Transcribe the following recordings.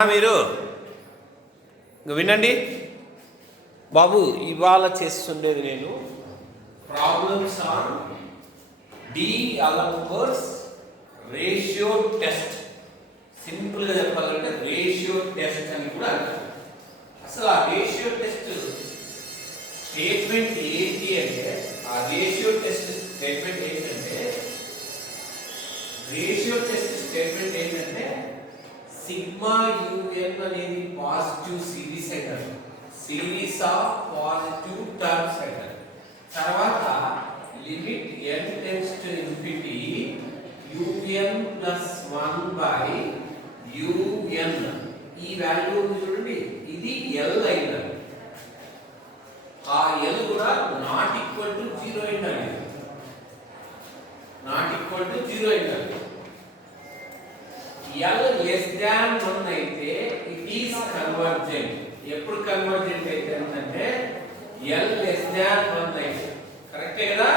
మీరు వినండి బాబు, ఇవాళ చేస్తుండేది నేను problems on D'Alembert's ratio test. సింపుల్గా చెప్పాలంటే రేషియో టెస్ట్ అని కూడా అంటారు. అసలు ఆ రేషియో టెస్ట్ స్టేట్మెంట్ ఏంటి అంటే, ఆ రేషియో టెస్ట్ స్టేట్మెంట్ ఏంటంటే సిగ్మా యూఎన్ అనేది పాజిటివ్ సిరీస్ అంటారు. సిరీస్ ఆఫ్ పాజిటివ్ టర్మ్స్ అంటారు. తర్వాత limit n tends to infinity UN plus 1 by UN. ఈ వాల్యూ చూడండి, ఇది ఎల్ అయినది. ఆ ఎల్ కూడా నాట్ ఈక్వల్ టు 0 అయినది. నాట్ ఈక్వల్ టు 0 అయినది. L less than 1 అయితే ఇట్ ఈస్ కన్వర్జెంట్. ఎప్పుడు కన్వర్జెంట్ అయితే అంటే L less than 1 అయితే, కరెక్టే కదా.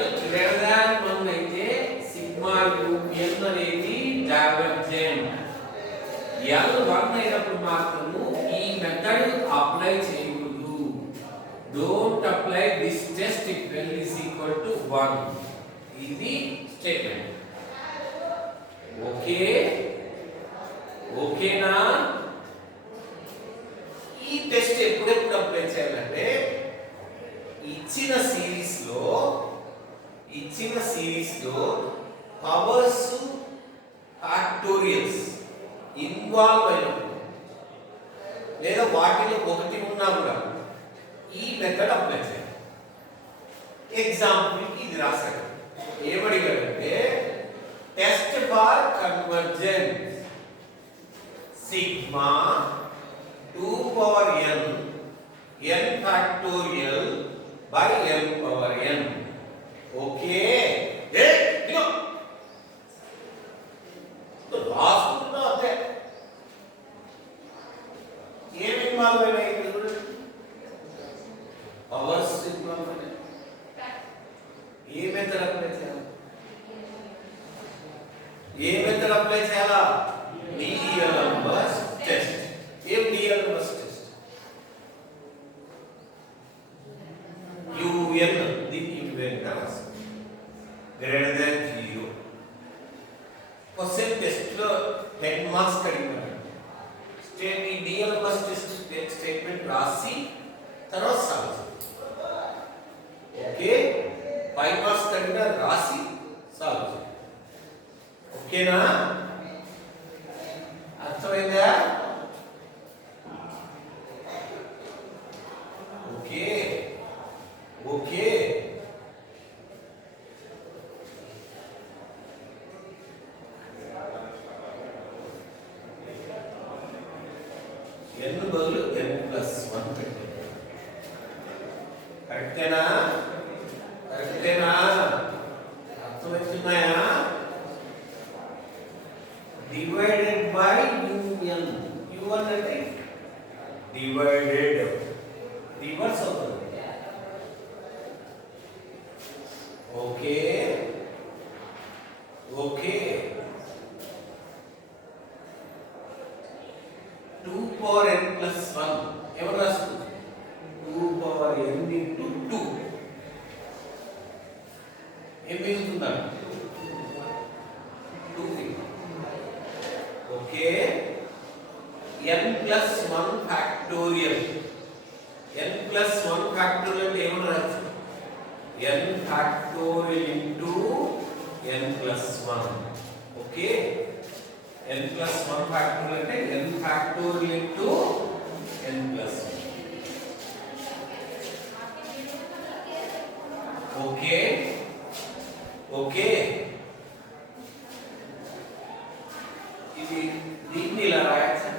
L greater than 1 అయితే సిగ్మా n అనేది డైవర్జెంట్. L 1 అయినప్పుడు మాత్రము ఈ మెథడ్ అప్లై చేయకూడదు. Don't apply this test if L is equal to 1. ఇది స్టేట్మెంట్. ఓకే, ఓకేనా? ఈ టెస్ట్ ఎప్పుడెప్పుడు అప్లై చేయాలంటే ఇచ్చిన సిరీస్ లో పవర్స్ ఫ్యాక్టోరియల్స్ ఇన్వాల్వ్ అయినప్పుడు, లేదా వాటిలో ఒకటి ఉన్నా కూడా ఈ మెథడ్ అప్లై చేయాలి. ఎగ్జాంపుల్ ఇది రాశాడు. ఏమడిగాడంటే test for convergence sigma 2 power n n factorial by m power n. Okay, ఇదిగో రాసుకుంటా అంతే. ఏమి ఇన్వాల్వ్ అయినాయి పవర్స్ ఇన్వాల్వ్ అయినాయి. ఏ మెథడ్ అప్లై చేయాలి? ఏ మెథడ్ అప్లై చేయాలా? D'Alembert's test. ఏం డిఎల్ఎంబర్స్ టెస్ట్? యూఎన్ ది ఈక్వెంటస్ గ్రేటర్ దెన్ 0. క్వశ్చన్ టెస్ట్ లో 10 మార్క్స్ అడిగారు. ఈ డిఎల్ఎంబర్స్ టెస్ట్ స్టేట్మెంట్ రాసి తర్వాత సాల్వ్. ఓకే, 5 మార్క్స్ అడిగినా రాసి సాల్వ్. ఓకేనా? అర్థమైందా? Okay, okay. n బదులు n ప్లస్ 1 పెట్టండి. కరెక్టేనా? కరెక్టేనా? అర్థమవుతున్నాయా? Divided by U N. యూఎన్ అంటే డివైడెడ్, రివర్స్ అవుతుంది. Okay, okay. 2 power n plus 1 ఎవరు రాస్తుంది? 2 పవర్ n ఇంటూ 2. ఏం మిగులుతుందా? 2. Okay, n plus 1 factorial. n plus 1 factorial అంటే ఏమని రాయొచ్చు? n factorial into n plus 1. Okay, n plus 1 factorial అంటే n factorial into n plus 1. Okay, okay. ఇది దీన్ని ఇలా రాయొచ్చు.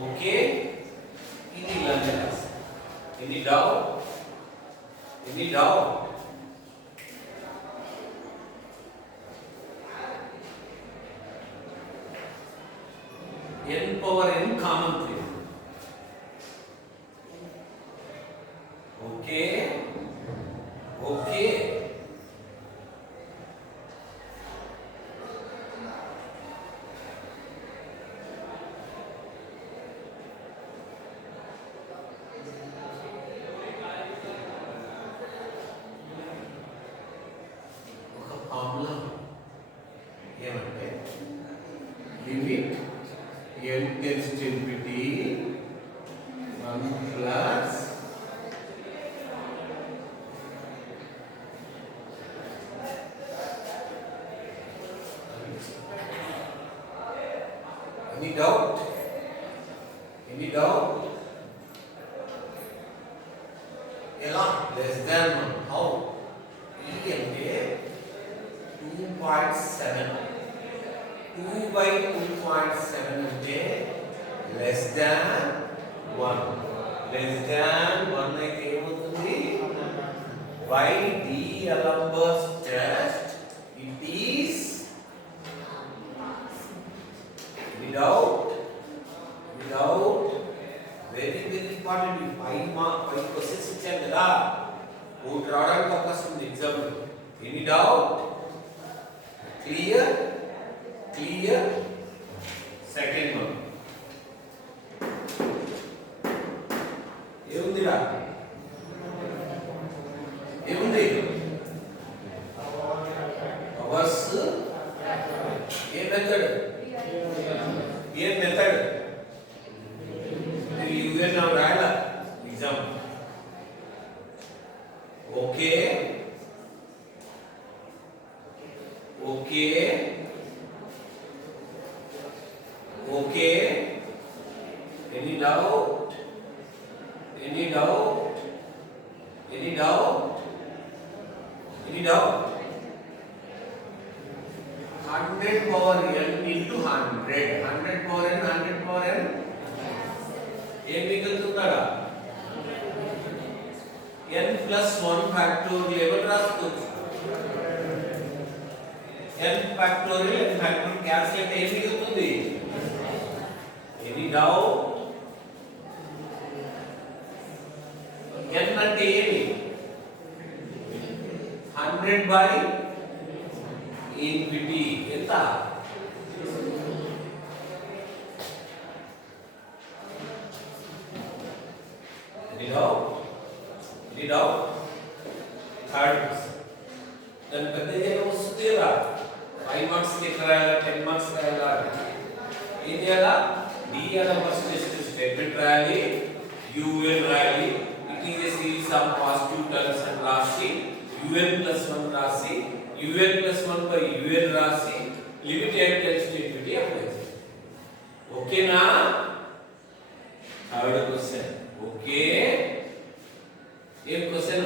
ఓకే, ఇది ఇలా రాయాలి. ఎన్ని doubt? n power n common thing. Okay, okay. Formula ఏమంటే limit n tends to infinity 1 plus any doubt? Any doubt? ఎలా less than 1 how e అంటే 2.7 2 by 2.7 అంటే less than 1 less than 1 అయితే ఏమవుతుంది by D'Alembert test it is without very important 5 questions ఇచ్చాను కదా ఒకటి రావడానికి అవకాశం ఉంది exam any doubt clear second one ఏముందిరా ఏముంది అవర్స్ ఏ మెథడ్ యూఎన్ ನಾವು రాయాల exam okay any doubt 100 power n into 100 power n ఏం మిగులుతుందా n plus 1 factorial ఎవరు రాసుకోవచ్చు n factorial క్యాన్సిల్ అయితే ఏం మిగులుతుంది ఎనీ డౌట్ n అంటే ఏమి 100 by infinity ఎంత ఎనీ డౌట్ థర్డ్ దాని పెద్ద ఏం వస్తుంది కదా 5 మార్క్స్ లెక్క రాయాలా 10 మార్క్స్ రాయాలా ఏం చేయాలా D'Alembert test స్టేట్మెంట్ రాయాలి un రాయాలి it is a series of positive terms అని రాసి un plus 1 రాసి un plus 1 by un రాసి limit n tends to infinity apply చేయాలి ఓకేనా థర్డ్ క్వశ్చన్ ఓకే ఏం క్వశ్చన్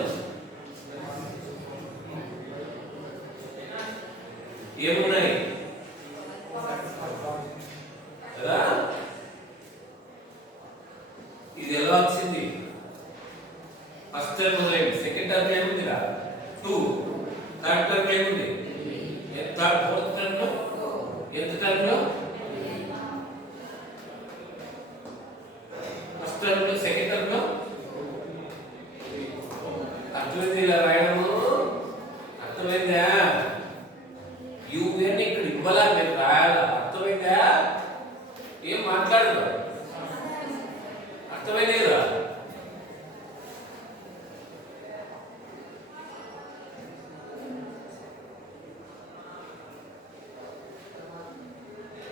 ఏమున్నాయి కదా ఇది ఎలా వచ్చింది ఫస్ట్ టర్మ్ మొదలైంది సెకండ్ టర్మ్ ఏముందిరా 2 థర్డ్ టర్మ్ ఏముంది థర్డ్ ఫోర్త్ టర్మ్ లో ఎంత టర్మ్ లో ఫస్ట్ టర్మ్ లో సెకండ్ టర్మ్ లో అర్థమైంది ఇలా రాయడము అర్థమైందా యూఎన్ ఇక్కడ ఇవ్వాలా మీరు రాయాలా అర్థమైందా ఏం మాట్లాడదు అర్థమైంది కదా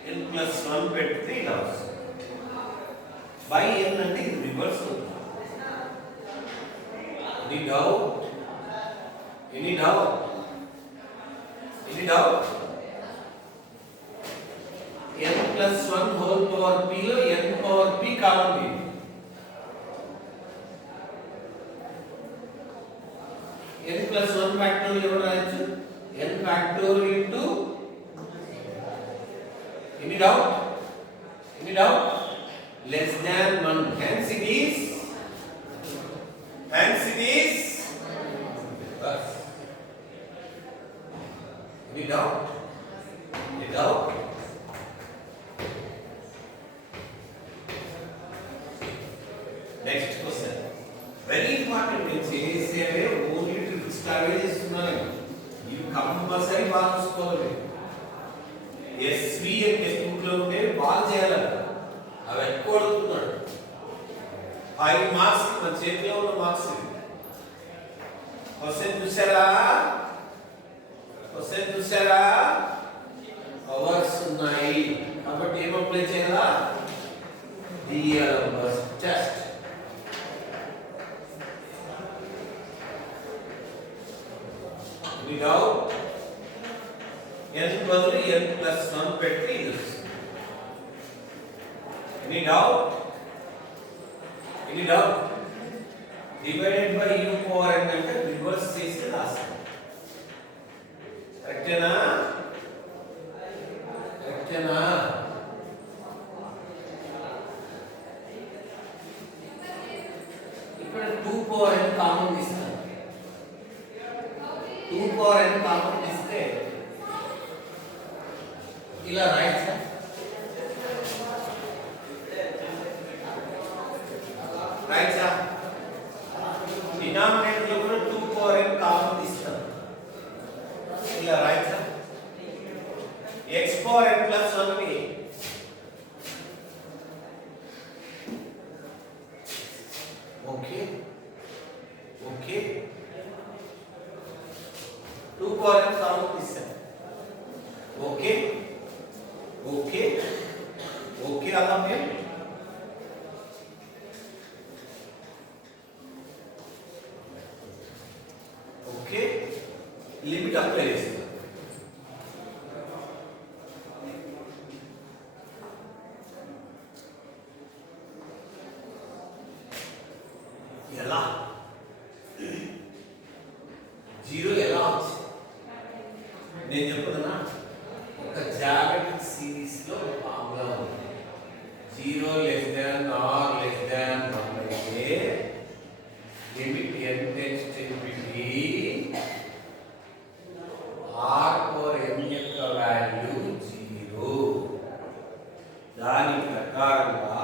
n plus 1 పెడితే ఇలా వస్తుంది by n అంటే ఇది రివర్స్ అవుతుంది any doubt n plus 1 whole power p లో n power p కావాలి n plus 1 factorial ఎవరు రాయొచ్చు n factorial into any doubt less than 1 hence it is plus any doubt next question very important నేను చేసేవే only tricks కావే చేస్తున్నాను ఇవి కంపల్సరీ బాగా చూసుకోవాలి ఎస్వి టెక్స్ట్ బుక్ లో ఉంటే బాగా చేయాలి అవి ఎక్కువ అడుగుతున్నాడు 5 మార్క్స్ మన చేతిలో ఉన్న మార్క్స్ క్వశ్చన్ చూసారా క్వశ్చన్ చూసారా అవర్స్ ఉన్నాయి కాబట్టి ఏం అప్లై చేయాలా డిఎల్ఎంఎస్ టెస్ట్ వితౌట్ n బదులు n ప్లస్ 1 పెట్టి ఇది any doubt divided by u power n అంటే రివర్స్ చేసి రాస్తాం కరెక్టేనా ఇక్కడ 2 పవర్ n కామన్ తీస్తాం 2 పవర్ n కామన్ తీస్తే ఇలా రాయొచ్చా డినామినేటర్ లో కూడా 2 పవర్ n కామన్ తీస్తాం ఇలా రాయొచ్చా x పవర్ n ప్లస్ 1 ని ఓకే 2 పవర్ n కామన్ తీస్తాం ఓకే అలా మేము ఓకే లిమిట్ అప్లై చేస్తాం ఎలా జీరో ఎలా వచ్చింది నేను చెప్తున్నా ఒక జామెట్రిక్ సిరీస్ లో ఫార్ములా ఉంది 0 less than or less than 1 అయితే limit n tends to infinity r power n యొక్క వాల్యూ 0 దాని ప్రకారంగా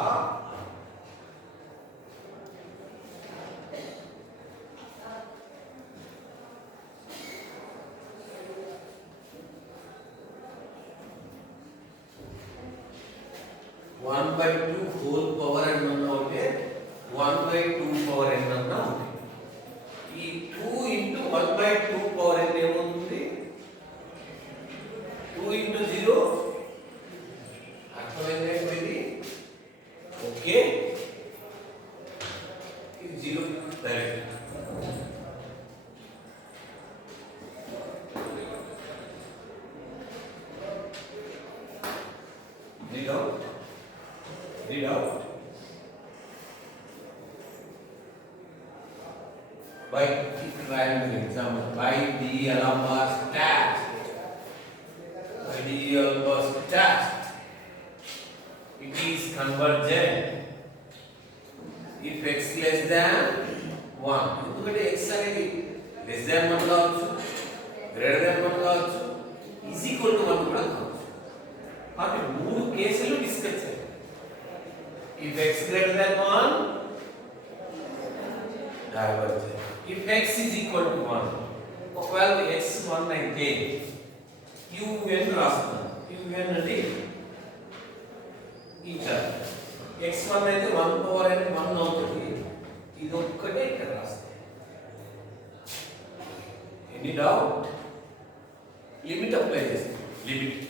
one by 2 whole power n అన్నా ఉంటే 1 by 2 power n అన్నా ఉంది ఈ 2 into 1 by 2 power n ఏమవుతుంది 2 into 0 అర్థమైంది ఓకే ఇది 0 direct read out by triangle example by DLMS test it is convergent if x less than 1 ఎందుకంటే x అనేది less than 1 కావచ్చు greater than 1 కావచ్చు is equal to 1 కూడా కావచ్చు కాబట్టి మూడు కేసులు డిస్కస్ చేయాలి if x greater than 1 divergent if x is equal to 1 ఒకవేళ x 1 అయితే un రాస్తాను un అంటే ఈ టర్మ్ x1 అయితే 1 పవర్ n 1 అవుతుంది ఇది ఒక్కటే ఇక్కడ రాస్తాను ఎనీ డౌట్ లిమిట్ అప్లై చేస్తాను limit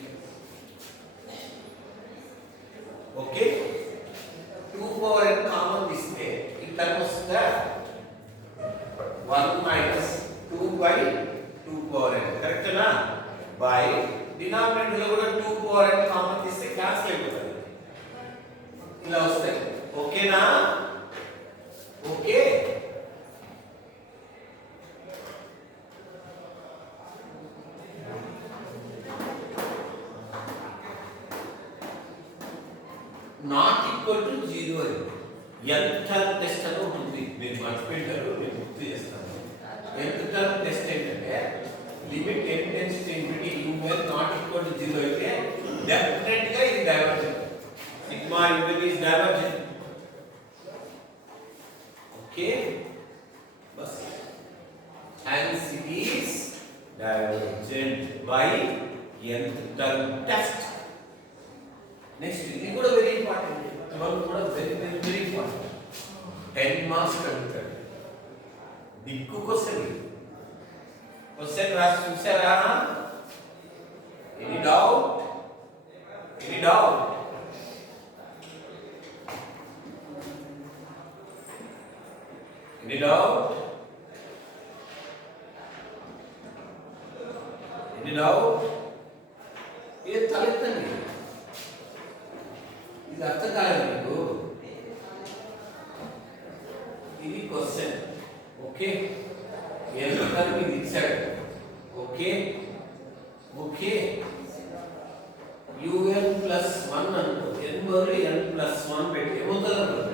okay 2 power n common తీస్తే ఈ టర్మ్ వస్తుందా 1 minus 2 by 2 power n కరెక్టేనా బై డినామినేటర్ లో కూడా 2 power n కామన్ తీస్తే క్యాన్సిల్ అయిపోతుంది ఇలా వస్తాయి ఓకేనా ఓకే నాట్ ఈక్వల్ టు 0 అని nth టర్మ్ టెస్ట్ అని ఉంటుంది మీరు మర్చిపోయారు నేను గుర్తు చేస్తాను nth టర్మ్ టెస్ట్ ఏంటంటే limit n tends to infinity un not equal to 0 అయితే డెఫినెట్ గా ఇది divergent sigma un is divergent okay bus hence it is divergent by nth term test next ఇది కూడా వెరీ ఇంపార్టెంట్ 12 కూడా వెరీ ఇంపార్టెంట్ 10 మార్క్స్ అడుగుతాడు దిక్కు క్వశ్చన్ రాసి చూసారా డౌట్? ఇది తలెత్తండి. ఇది అర్థం కాలేదు మీకు? ఇది క్వశ్చన్. ఓకే, ఎందుకని ఇది ఇచ్చాడు. ఓకే ఓకే, un ప్లస్ 1 అనుకో, n బదులు n ప్లస్ 1 పెట్టి ఏమవుతుంది?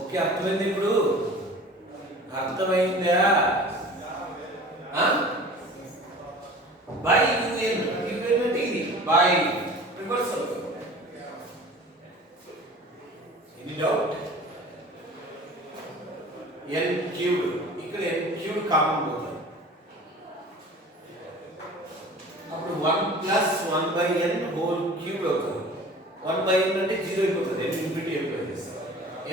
ఓకే, అర్థమైంది ఇప్పుడు? అర్థమైందా? బై un అంటే ఇది బై రివర్స్ అవుతుంది. Any doubt? n క్యూబ్, ఇక్కడ n క్యూబ్ కామన్ పోతుంది. అప్పుడు 1 ప్లస్ 1 బై n హోల్ క్యూబ్ అవుతుంది. 1 బై n అంటే 0 అయిపోతుంది. n ఇన్ఫినిటీ అయిపోతుంది.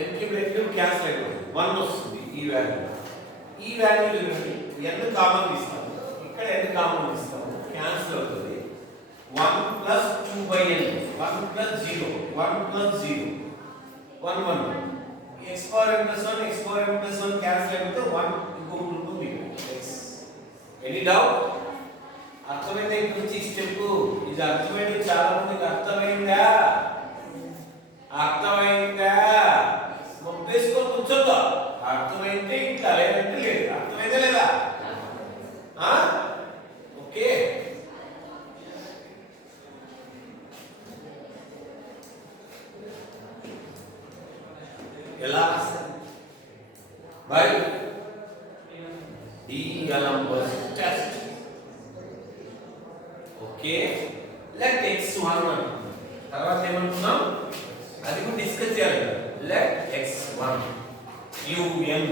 n cube n cube cancel అయిపోతుంది. 1 వస్తుంది ఈ వాల్యూ. ఈ వాల్యూ n కామన్ తీస్తాము, ఇక్కడ n కామన్ తీస్తాము, క్యాన్సిల్ అవుతుంది. 1 ప్లస్ 2 బై n, 1 ప్లస్ 0, 1 ప్లస్ 0, 1 1, x power n plus 1, x power n plus 1 క్యాన్సిల్ అయిపోతే 1 ఇంకొకటి ఉంటుంది x. Any doubt? అర్థమైందా? ఇప్పుడు ఈ స్టెప్ ఇది అర్థమైంది. చాలా మందికి అర్థమైందా? అర్థమైందా? మొప్పేసుకొని కూర్చోద్దా? అర్థమైంటే ఇట్లా, లేదంటే లేదు. అర్థమైందా లేదా? ఓకే, ఎలా by D'Alembert test. Okay, let x1 తర్వాత ఏమనుకున్నాం? అది కూడా డిస్కస్ చేయాలి కదా. లెట్ x1 un,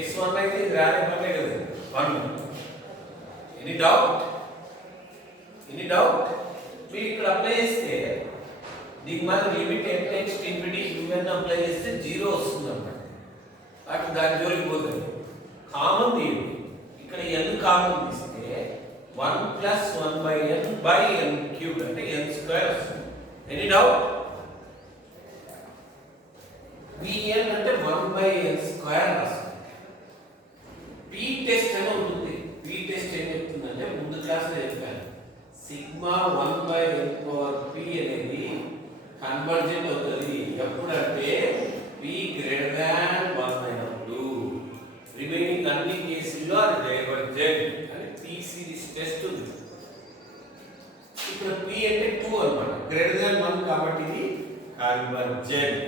x1 అయితే ఇది రాలేకపోతే కదా 1. Any doubt? Any doubt? మీరు ఇక్కడ అప్లై చేస్తే దీనికి మనం limit x infinity un apply చేస్తే 0 వస్తుంది అన్నమాట. అటు దాని జోలికి పోతుంది. కామన్ తీయండి. ఇక్కడ n కామన్ తీస్తే 1 ప్లస్ 1 by n by n cube అంటే n స్క్వేర్ వస్తుంది. Any doubt? vn అంటే 1 బై n స్క్వేర్ వస్తుంది. p టెస్ట్ అని ఉంటుంది. p టెస్ట్ ఏం చెప్తుందంటే ముందు క్లాస్లో చెప్పాను, సిగ్మా 1 బై n పవర్ p అనేది కన్వర్జెంట్ అవుతుంది ఎప్పుడంటే p గ్రేటర్ దాన్ 1 అయినప్పుడు. రిమైనింగ్ అన్ని కేసుల్లో అది డైవర్జెంట్ అని p సిరీస్ టెస్ట్ ఉంది. ఇక్కడ p అంటే 2 అన్నమాట, గ్రేటర్ దాన్ 1 కాబట్టి ఇది convergent.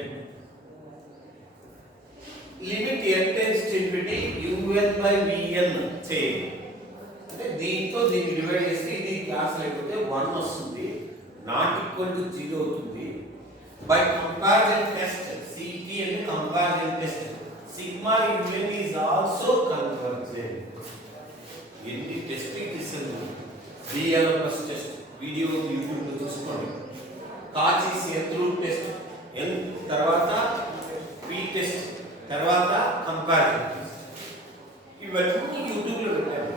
Limit n tends to infinity un by vn చేయండి. అంటే దీంతో దీన్ని డివైడ్ చేస్తే ఇది క్లాస్ లేకపోతే 1 వస్తుంది, నాట్ ఈక్వల్ టు 0 అవుతుంది. బై కంపారిజన్ టెస్ట్, CT అంటే comparison test, sigma un is also convergent. ఎన్ని టెస్టింగ్ చేశారు? D'Alembert టెస్ట్ వీడియో యూట్యూబ్ లో చూసుకోండి. కాచీస్ రూట్ టెస్ట్, n తర్వాత p టెస్ట్, తర్వాత కంపారిజన్ టెస్ట్. ఇవన్నీ యూట్యూబ్ లో పెట్టారు.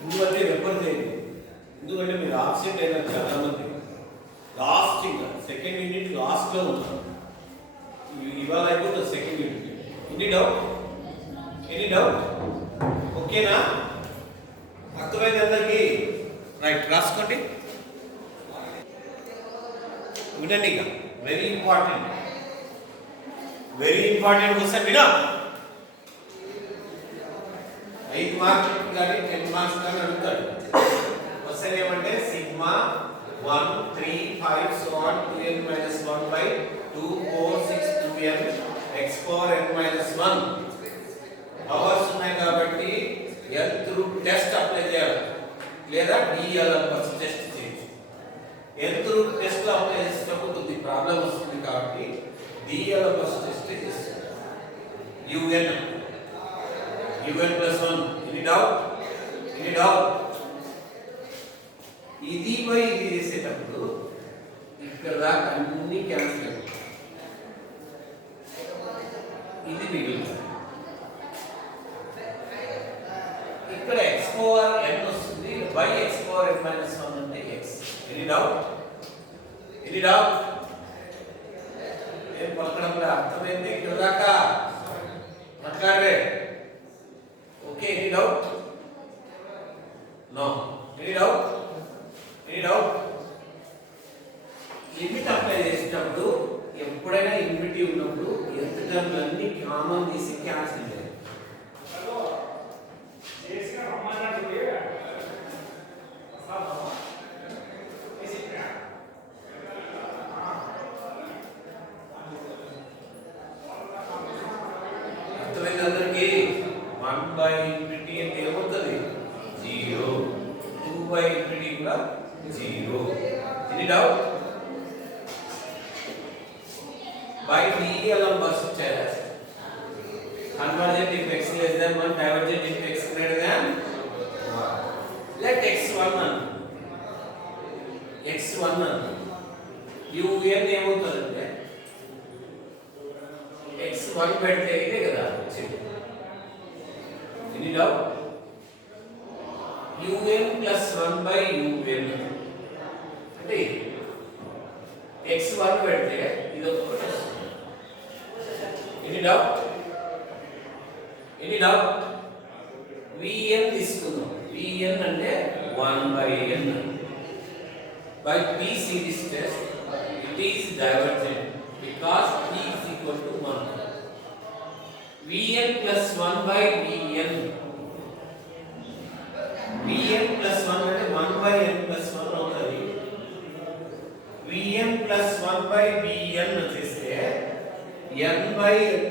ఎందుకంటే రెఫర్ చేయండి. ఎందుకంటే మీరు ఆబ్సెంట్ అయినారు చాలా మంది. లాస్ట్ ఇంకా సెకండ్ యూనిట్ లాస్ట్ లో ఉన్నారు. ఇవాళ అయిపోతుంది second unit. Any doubt? Any doubt? ఓకేనా? అర్థమైంది అందరికి? రైట్, రాసుకోండి. వినండి, ఇక very important, very important question. వినా 5 మార్క్స్ కానీ 10 మార్క్స్ కానీ అడుగుతాడు. క్వశ్చన్ ఏమంటే సిగ్మా 1 3 5 so on 2n minus 1 by 2 4 6 2n x power n minus 1 పవర్స్ ఉన్నాయి కాబట్టి nth రూట్ టెస్ట్ అప్లై చేయాలి లేదా D'Alembert టెస్ట్ చేయొచ్చు. nth రూట్ టెస్ట్ అప్లై చేసినప్పుడు కొద్ది ప్రాబ్లం వస్తుంది కాబట్టి D'Alembert టెస్ట్ చేస్తాం. un plus 1. Any doubt? Any doubt? ఇది బై ఇది చేసేటప్పుడు ఇక్కడ దాకా అన్ని క్యాన్సిల్ అవుతాయి. ఇది మిగులుతుంది. ఇక్కడ x పవర్ n వస్తుంది, by x power n minus 1 అంటే x. Any doubt? Any doubt? ఏం పలకడంలో అర్థమైంది ఇక్కడ దాకా? correct. Okay, any doubt? No. Any doubt? Any doubt? Limit apply చేసేటప్పుడు ఎప్పుడైనా ఇన్ఫినిటీ ఉన్నప్పుడు ఎంత టర్మ్ అన్ని కామన్ తీసి క్యాన్సిల్ చేయాలి. అందరికి 1/infinity అంటే ఏమవుతుంది 0, 2/infinity కూడా 0. Any doubt? by DELM bus test convergent if x less than 1, divergent if x greater than 1. Let x1 un ఏమవుతుందంటే x1 పెడితే ఇదే కదా వచ్చింది. Any doubt? un plus 1/un అంటే x1 పెడితే ఇది ఒకటి వస్తుంది. Any doubt? Any doubt? vn తీసుకుందాం. vn అంటే 1/n. by p series test it is divergent because p is equal to 1. vn plus 1/vn. vn plus 1 అంటే 1/n plus 1 అవుతుంది. vn plus 1/vn వచ్చేస్తే n/n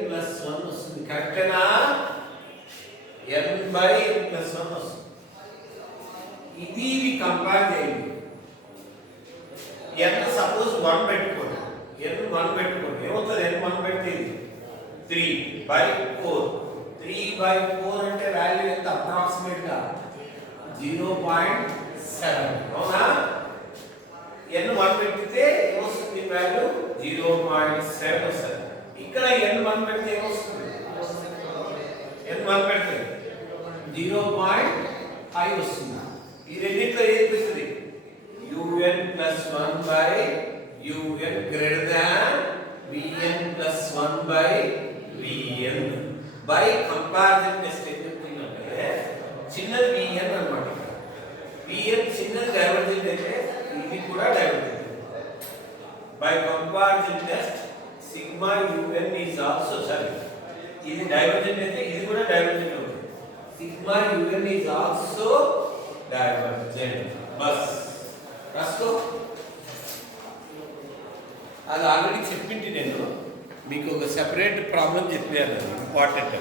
plus 1 వస్తుంది. కరెక్టేనా? n/n plus 1 వస్తుంది. ఇది కంపేర్ చేయండి. n సపోజ్ 1 పెట్టుకోండి. n 1 పెట్టుకోండి. ఏమవుతుంది? n 1 పెడితే 3/4. 3/4 అంటే వాల్యూ ఎంత? అప్రాక్సిమేట్ గా 0.7. అవునా? n 1 పెడితే ఏమొస్తుంది వాల్యూ? 0.7 వస్తుంది. ఇక్కడ n 1 పెడితే ఏమొస్తుంది? n 1 పెడితే 0.5 వస్తుంది. ఈ రెండిట్లో ఏం వస్తుంది? un plus 1/un greater than vn plus 1/vn. by comparison test ఏం చెప్తుందంటే చిన్నది vn అన్నమాట. vn చిన్నది డైవర్జెంట్ అయితే ఇది కూడా divergent. by comparison test sigma un is also sorry ఇది డైవర్జెంట్ అయితే ఇది కూడా డైవర్జెంట్ అవుతుంది. sigma un is also divergent. Bus రాసుకో. అది ఆల్రెడీ చెప్పింటి నేను మీకు ఒక సెపరేట్ ప్రాబ్లం చెప్పాను ఇంపార్టెంట్.